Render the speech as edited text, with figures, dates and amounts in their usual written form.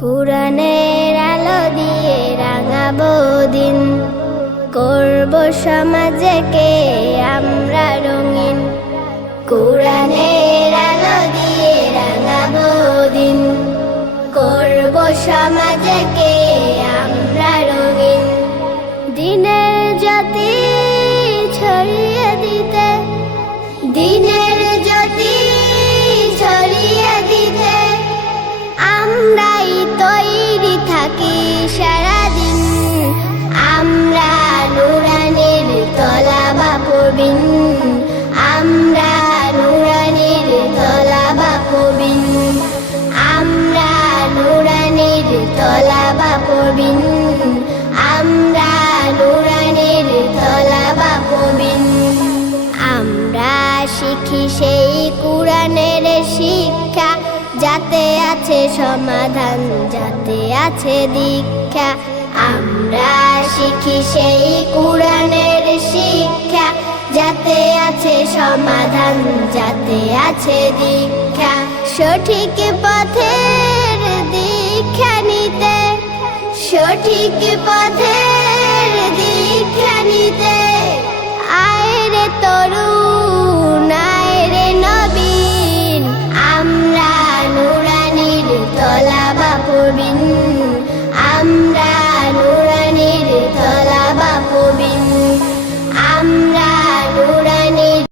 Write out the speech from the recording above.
কুরআনের আলো দিয়ে রাঙাবো দিন, করব সমাজকে আমরা রঙিন। কুরআনের আলো দিয়ে রাঙাবো দিন, করব সমাজকে আমরা রঙিন। দিনের জ্যোতি ছড়িয়ে দিতে, দিনের জ্যোতি ছড়িয়ে দিতে আমরাই তৈরি থাকি সারাদিন। আমরা নুরানির তলাবা পড়বিন, আমরা নুরানির তলাবা পড়বিন, আমরা নুরানির তলাবা পড়বিন, আমরা নুরানির তলাবা পড়বিন। আমরা শিখি সেই কুরআনের শিক্ষা, যাতে আছে সমাধান, যাতে আছে দীক্ষা। আমরা শিখি সেই কুরআনের শিক্ষা, যাতে আছে সমাধান, যাতে আছে দীক্ষা। সঠিক পথের দীক্ষা নিতে, সঠিক পথে